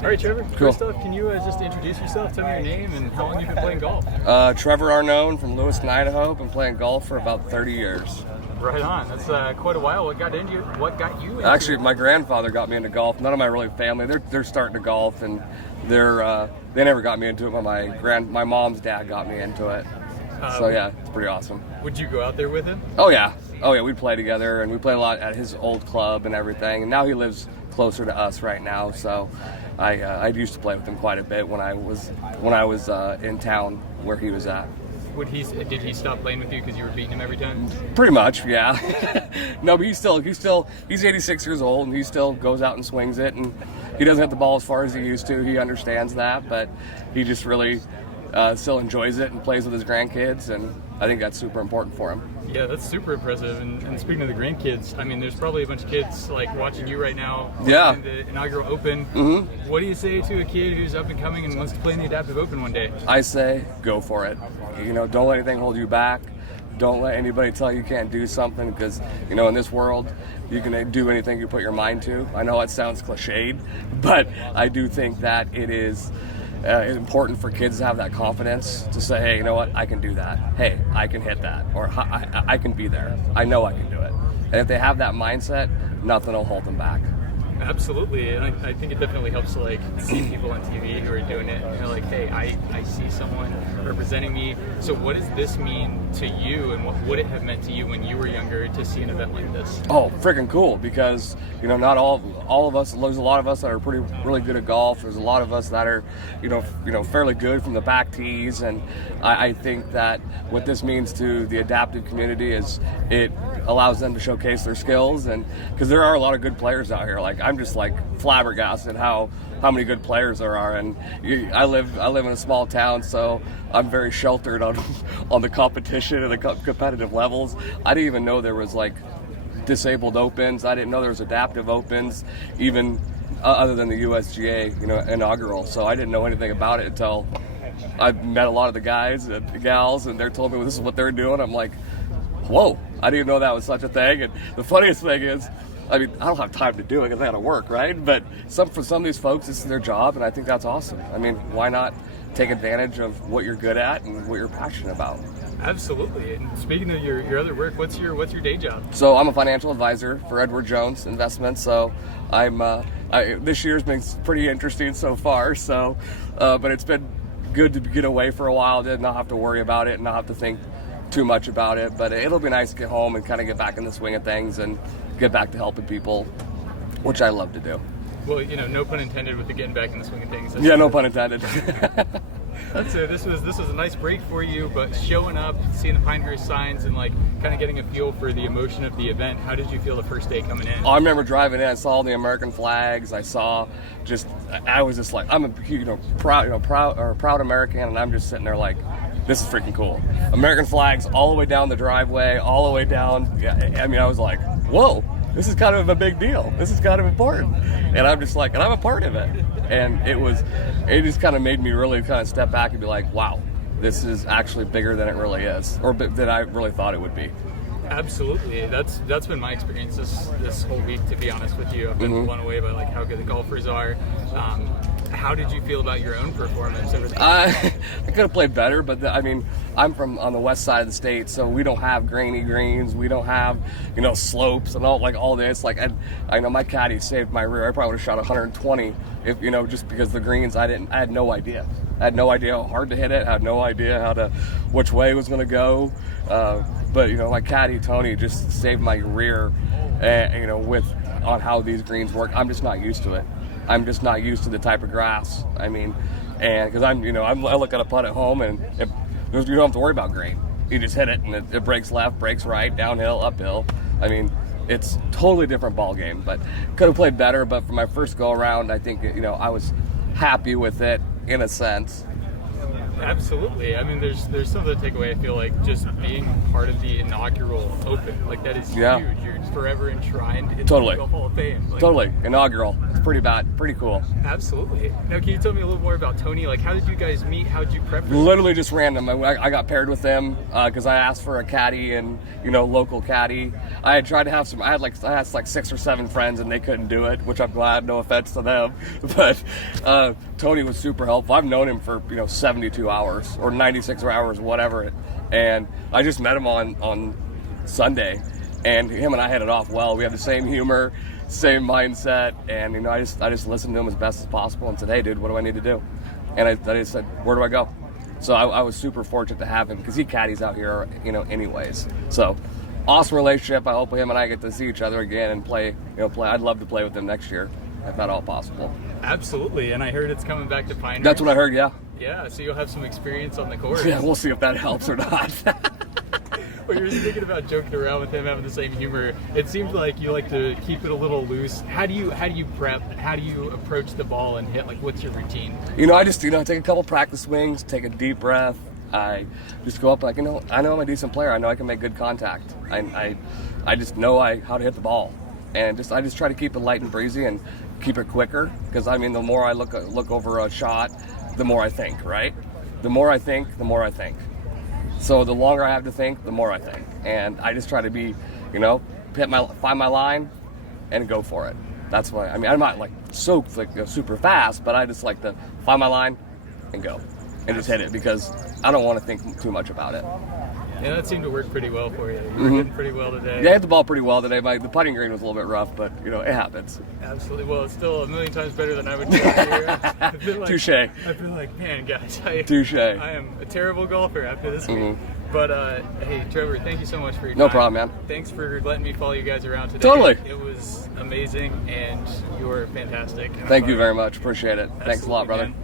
All right, Trevor. Cool. First off, can you just introduce yourself? Tell me your name and how long you've been playing golf. Trevor Arnone from Lewiston, Idaho. Been playing golf for about 30 years. Right on. That's quite a while. What got you into Actually, my grandfather got me into golf. None of my really family, they're starting to golf, and they never got me into it, but my mom's dad got me into it. So yeah, it's pretty awesome. Would you go out there with him? Oh yeah, we'd play together, and we played a lot at his old club and everything. And now he lives closer to us right now, so I used to play with him quite a bit when I was in town where he was at. Did he stop playing with you because you were beating him every time? Pretty much, yeah. No, but he's 86 years old, and he still goes out and swings it, and he doesn't hit the ball as far as he used to. He understands that, but he just really still enjoys it and plays with his grandkids, and I think that's super important for him. Yeah, that's super impressive. And speaking of the grandkids, I mean, there's probably a bunch of kids like watching you right now. Yeah. In the Inaugural Open. Mm-hmm. What do you say to a kid who's up and coming and wants to play in the Adaptive Open one day? I say, go for it. Don't let anything hold you back. Don't let anybody tell you can't do something, because, in this world, you can do anything you put your mind to. I know it sounds cliched, but I do think that it is important for kids to have that confidence to say, hey, you know what, I can do that. Hey, I can hit that, or I can be there. I know I can do it. And if they have that mindset, nothing will hold them back. Absolutely, and I think it definitely helps to see people on TV who are doing it, and they're like, hey, I see someone representing me. So what does this mean to you, and what would it have meant to you when you were younger to see an event like this? Oh, freaking cool, because not all of us, there's a lot of us that are really good at golf. There's a lot of us that are fairly good from the back tees, and I think that what this means to the adaptive community is it allows them to showcase their skills, and because there are a lot of good players out here. I'm just flabbergasted how many good players there are, and I live in a small town, so I'm very sheltered on the competition and the competitive levels. I didn't even know there was disabled opens. I didn't know there was adaptive opens, even other than the USGA, Inaugural. So I didn't know anything about it until I met a lot of the guys and gals, and they told me, well, this is what they're doing. I'm like, whoa, I didn't know that was such a thing. And the funniest thing is, I don't have time to do it because I got to work, right? But for some of these folks, this is their job, and I think that's awesome. I mean, why not take advantage of what you're good at and what you're passionate about? Absolutely. And speaking of your other work, what's your day job? So I'm a financial advisor for Edward Jones Investments. So this year's been pretty interesting so far. So, but it's been good to get away for a while, to not have to worry about it and not have to think too much about it. But it'll be nice to get home and kind of get back in the swing of things and get back to helping people, which I love to do. Well, no pun intended with the getting back in the swing of things. Yeah, no pun intended. That's it. This was a nice break for you, but showing up, seeing the Pinehurst signs, and kind of getting a feel for the emotion of the event. How did you feel the first day coming in? I remember driving in. I saw the American flags. I was just like, I'm a proud American, and I'm just sitting there like, this is freaking cool. American flags all the way down the driveway, all the way down. Yeah, I mean, I was like, whoa, this is kind of a big deal. This is kind of important. And I'm just like, and I'm a part of it. And it just kind of made me really kind of step back and be like, wow, this is actually bigger than it really is, or than I really thought it would be. Absolutely. That's been my experience this whole week, to be honest with you. I've been blown away by how good the golfers are. How did you feel about your own performance over the I could have played better, but I'm from on the west side of the state, so we don't have grainy greens, we don't have slopes and all this. I know my caddy saved my rear. I probably would have shot 120 if just because the greens I had no idea. I had no idea how hard to hit it. I had no idea which way it was going to go. But my caddy Tony just saved my rear, on how these greens work. I'm just not used to it. I'm just not used to the type of grass. I mean, and because I look at a putt at home, and you don't have to worry about green. You just hit it, and it breaks left, breaks right, downhill, uphill. I mean, it's totally different ball game. But could have played better. But for my first go around, I think I was happy with it in a sense. Absolutely. I mean, there's something to take away. I feel like just being part of the inaugural Open, like that is huge. You're forever enshrined in Totally. the Hall of Fame. Like, Totally. Inaugural. It's pretty cool. Absolutely. Now, can you tell me a little more about Tony? Like, how did you guys meet? How did you prep for Literally just random. I got paired with them because I asked for a caddy and local caddy. I had tried to have some. I had like 6 or 7 friends and they couldn't do it, which I'm glad. No offense to them, but Tony was super helpful. I've known him for 72 hours or 96 hours, whatever. And I just met him on Sunday, and him and I hit it off well. We have the same humor, same mindset, and I just listened to him as best as possible. And today, dude, what do I need to do? And I just said, where do I go? So I was super fortunate to have him because he caddies out here, anyways. So awesome relationship. I hope him and I get to see each other again and play. I'd love to play with him next year, if at all possible. Absolutely. And I heard it's coming back to Pioneer. That's what I heard. Yeah. Yeah. So you'll have some experience on the course. Yeah, we'll see if that helps or not. When you were thinking about joking around with him, having the same humor, it seems like you like to keep it a little loose. How do you prep? How do you approach the ball and hit? Like, what's your routine? I just take a couple practice swings, take a deep breath. I just go up like, I know I'm a decent player. I know I can make good contact. I just know how to hit the ball, and I just try to keep it light and breezy and keep it quicker. Because the more I look over a shot, the more I think. Right? The more I think, the more I think. So the longer I have to think, the more I think. And I just try to be, find my line and go for it. That's why, I'm not super fast, but I just like to find my line and go and just hit it because I don't want to think too much about it. Yeah, that seemed to work pretty well for you. You were hitting pretty well today. Yeah, I hit the ball pretty well today. The putting green was a little bit rough, but it happens. Absolutely. Well, it's still a million times better than I would do here. Touche. I feel like, man, guys, Touche. I am a terrible golfer after this week. But hey, Trevor, thank you so much for your time. No problem, man. Thanks for letting me follow you guys around today. Totally. It was amazing, and you were fantastic. Thank you very much. Appreciate it. Thanks a lot, brother. Man.